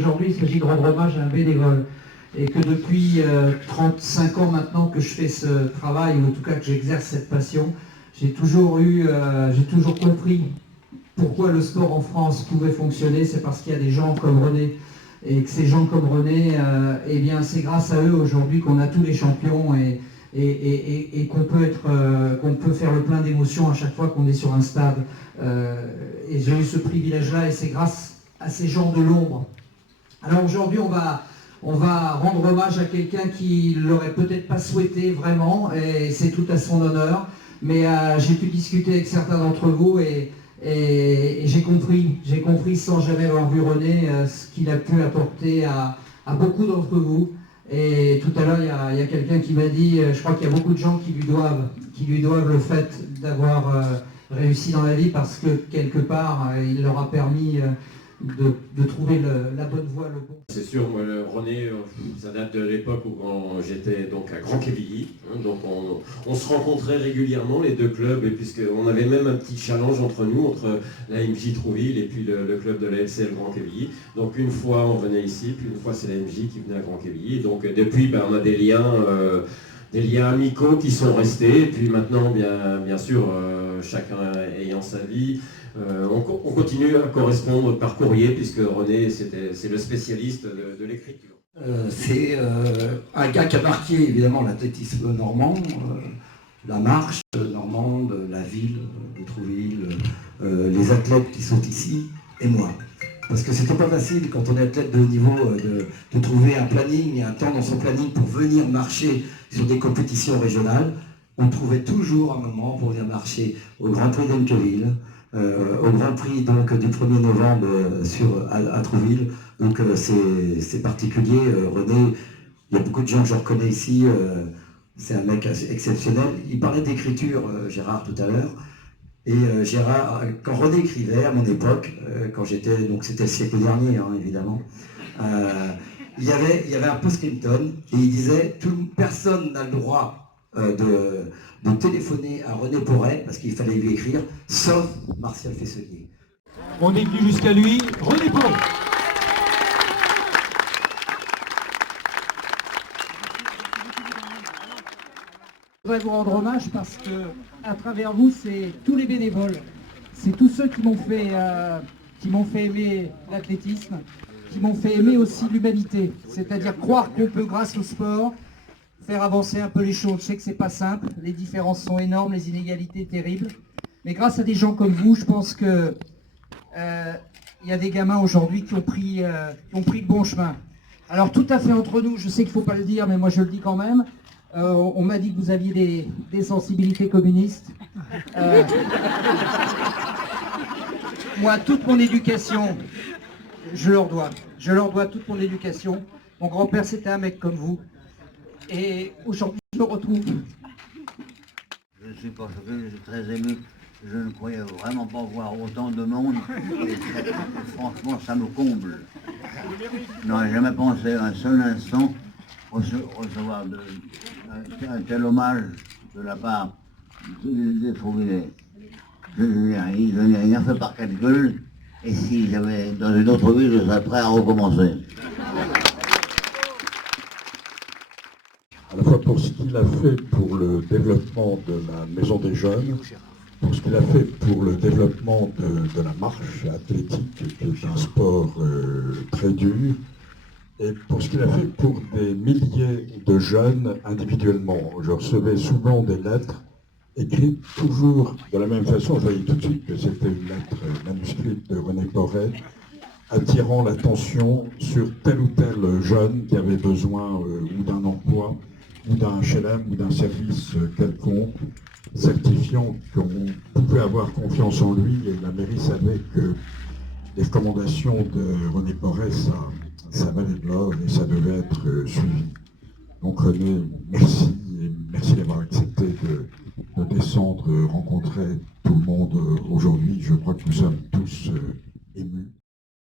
Aujourd'hui, il s'agit de rendre hommage à un bénévole et que depuis 35 ans maintenant que je fais ce travail, ou en tout cas que j'exerce cette passion, j'ai toujours compris pourquoi le sport en France pouvait fonctionner. C'est parce qu'il y a des gens comme René, et que ces gens comme René, eh bien c'est grâce à eux aujourd'hui qu'on a tous les champions et qu'on peut faire le plein d'émotions à chaque fois qu'on est sur un stade. Et j'ai eu ce privilège-là et c'est grâce à ces gens de l'ombre. Alors aujourd'hui, on va rendre hommage à quelqu'un qui ne l'aurait peut-être pas souhaité vraiment, et c'est tout à son honneur. Mais j'ai pu discuter avec certains d'entre vous et j'ai compris sans jamais avoir vu René ce qu'il a pu apporter à beaucoup d'entre vous. Et tout à l'heure, il y a quelqu'un qui m'a dit, je crois qu'il y a beaucoup de gens qui lui doivent le fait d'avoir réussi dans la vie parce que quelque part, il leur a permis de trouver la bonne voie, le bon. C'est sûr, moi, René, ça date de l'époque où quand j'étais donc à Grand-Quevilly, donc on se rencontrait régulièrement les deux clubs, et puisqu'on avait même un petit challenge entre nous, entre l'AMJ Trouville et puis le club de la LCL Grand-Quevilly. Donc une fois on venait ici, puis une fois c'est l'AMJ qui venait à Grand-Quevilly. Donc depuis on a des liens amicaux qui sont restés, et puis maintenant bien sûr chacun ayant sa vie. On continue à correspondre par courrier puisque René c'est le spécialiste de l'écriture. C'est un gars qui a marqué évidemment l'athlétisme normand, la marche normande, la ville de Trouville, les athlètes qui sont ici et moi. Parce que c'était pas facile quand on est athlète de haut niveau de trouver un planning et un temps dans son planning pour venir marcher sur des compétitions régionales. On trouvait toujours un moment pour venir marcher au Grand Prix d'Enkeville, au Grand Prix donc, du 1er novembre à Trouville. Donc c'est particulier. René, il y a beaucoup de gens que je reconnais ici. C'est un mec exceptionnel. Il parlait d'écriture, Gérard, tout à l'heure. Et Gérard, quand René écrivait à mon époque, quand j'étais, donc c'était le siècle dernier, hein, évidemment, il y avait un post-scriptum et il disait personne n'a le droit de téléphoner à René Porret, parce qu'il fallait lui écrire, sauf Martial Fesselier. On est venu jusqu'à lui, René Porret. Je voudrais vous rendre hommage parce que, à travers vous, c'est tous les bénévoles, c'est tous ceux qui m'ont fait aimer l'athlétisme, qui m'ont fait aimer aussi l'humanité, c'est-à-dire croire qu'on peut, grâce au sport, faire avancer un peu les choses. Je sais que c'est pas simple, les différences sont énormes, les inégalités terribles, mais grâce à des gens comme vous, je pense que il y a des gamins aujourd'hui qui ont pris le bon chemin. Alors tout à fait entre nous, je sais qu'il ne faut pas le dire, mais moi je le dis quand même. On m'a dit que vous aviez des sensibilités communistes. Moi, toute mon éducation, je leur dois. Je leur dois toute mon éducation. Mon grand-père, c'était un mec comme vous. Et aujourd'hui, je me retrouve. Je ne suis pas choqué, je suis très ému. Je ne croyais vraiment pas voir autant de monde. Et franchement, ça me comble. Je n'aurais jamais pensé un seul instant recevoir un tel hommage de la part des Trouvillais. Je n'ai rien fait par calcul, et si j'avais dans une autre vie, je serais prêt à recommencer. À la fois pour ce qu'il a fait pour le développement de la Maison des Jeunes, pour ce qu'il a fait pour le développement de la marche athlétique, qui est un sport très dur, et pour ce qu'il a fait pour des milliers de jeunes individuellement. Je recevais souvent des lettres écrites toujours de la même façon. Je voyais tout de suite que c'était une lettre manuscrite de René Porret, attirant l'attention sur tel ou tel jeune qui avait besoin ou d'un emploi, ou d'un HLM, ou d'un service quelconque, certifiant qu'on pouvait avoir confiance en lui, et la mairie savait que les recommandations de René Porret, ça valait de l'or et ça devait être suivi. Donc René, merci, et merci d'avoir accepté de descendre, rencontrer tout le monde aujourd'hui. Je crois que nous sommes tous